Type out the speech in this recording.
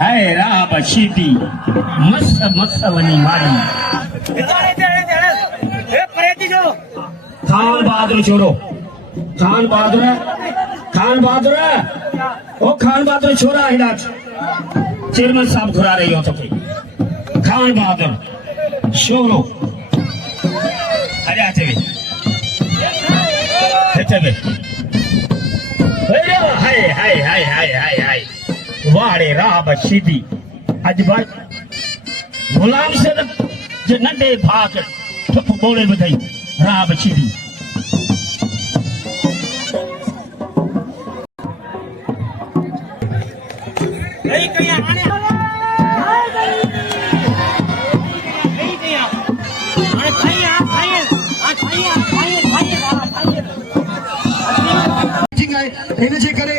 हाय राह बशीदी मस्त मस्त वनी मारी खान बहादुर छोरो खान बहादुर ओ खान बहादुर छोरा हिला चेयरमैन साहब घुरा रही हो तो खान बहादुर छोरो अरे आचे हाय वाड़े राह बशीदी अज भाई गुलाम से जे नंढे भाग ठुप बोले ॿुधई राह बशीदी हिन जे करे